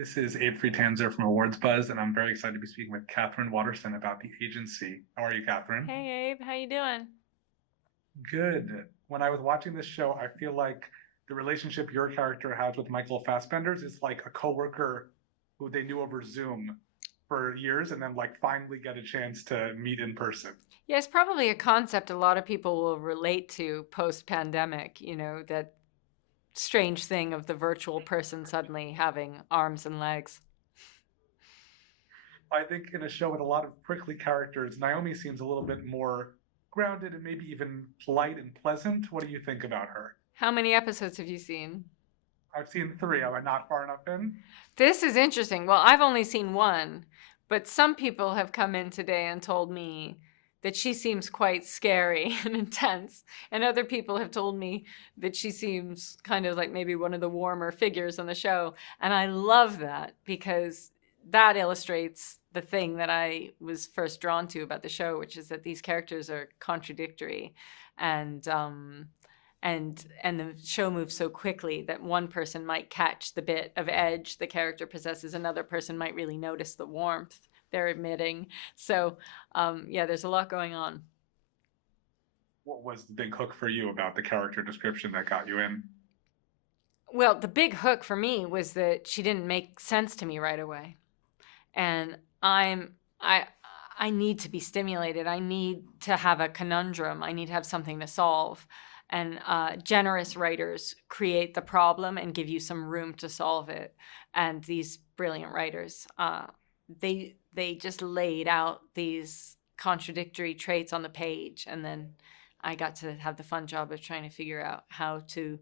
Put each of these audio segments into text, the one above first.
This is Abe Friedtanzer from Awards Buzz, and I'm very excited to be speaking with Katherine Waterston about The Agency. How are you, Katherine? Hey Abe, how you doing? Good. When I was watching this show, I feel like the relationship your character has with Michael Fassbender's is like a coworker who they knew over Zoom for years and then like finally get a chance to meet in person. Yeah, it's probably a concept a lot of people will relate to post-pandemic, that strange thing of the virtual person suddenly having arms and legs. I think in a show with a lot of prickly characters, Naomi seems a little bit more grounded and maybe even polite and pleasant. What do you think about her? How many episodes have you seen? I've seen three. Am I not far enough in? This is interesting. Well, I've only seen one, but some people have come in today and told me that she seems quite scary and intense. And other people have told me that she seems kind of like maybe one of the warmer figures on the show. And I love that because that illustrates the thing that I was first drawn to about the show, which is that these characters are contradictory and and the show moves so quickly that one person might catch the bit of edge the character possesses, another person might really notice the warmth they're emitting. So yeah, there's a lot going on. What was the big hook for you about the character description that got you in? Well, the big hook for me was that she didn't make sense to me right away, and I I need to be stimulated. I need to have a conundrum. I need to have something to solve. And generous writers create the problem and give you some room to solve it. And these brilliant writers, they just laid out these contradictory traits on the page, and then I got to have the fun job of trying to figure out how to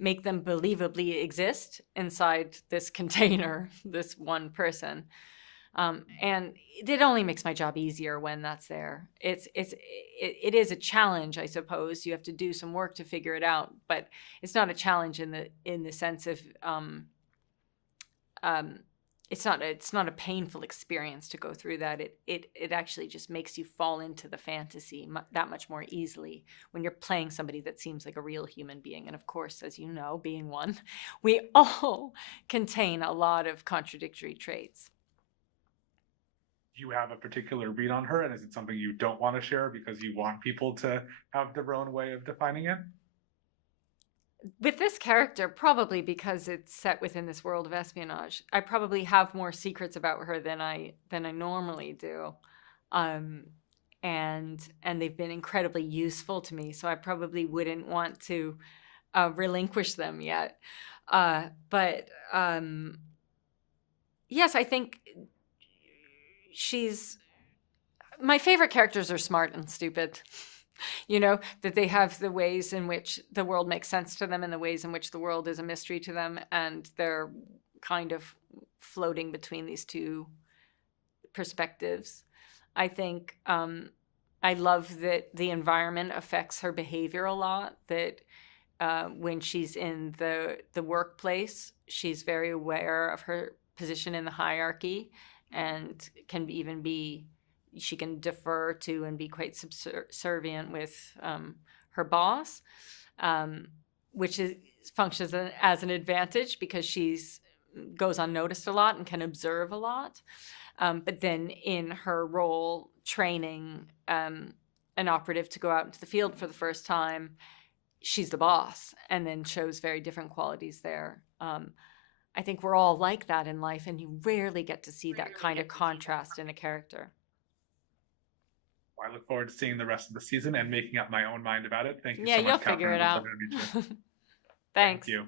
make them believably exist inside this container, this one person. And it only makes my job easier when that's there. It is a challenge, I suppose. You have to do some work to figure it out, but it's not a challenge in the sense of um, it's not a painful experience to go through that. It actually just makes you fall into the fantasy that much more easily when you're playing somebody that seems like a real human being. And of course, as you know, being one, we all contain a lot of contradictory traits. Do you have a particular read on her, and is it something you don't want to share because you want people to have their own way of defining it? With this character, probably because it's set within this world of espionage, I probably have more secrets about her than I normally do. Um, and they've been incredibly useful to me, so I probably wouldn't want to relinquish them yet. But yes, I think she's my favorite characters are smart and stupid. That they have the ways in which the world makes sense to them and the ways in which the world is a mystery to them, and they're kind of floating between these two perspectives. I think I love that the environment affects her behavior a lot. That when she's in the workplace, she's very aware of her position in the hierarchy, and can even be she can defer to and be quite subservient with her boss, um, which is functions as an advantage because she's goes unnoticed a lot and can observe a lot. But then in her role training an operative to go out into the field for the first time, she's the boss and then shows very different qualities there. I think we're all like that in life, and you rarely get to see that kind of contrast in a character. Well, I look forward to seeing the rest of the season and making up my own mind about it. Thank you Yeah, so you'll much, figure Catherine. It it was a out. pleasure to meet you. Thank Thanks. you.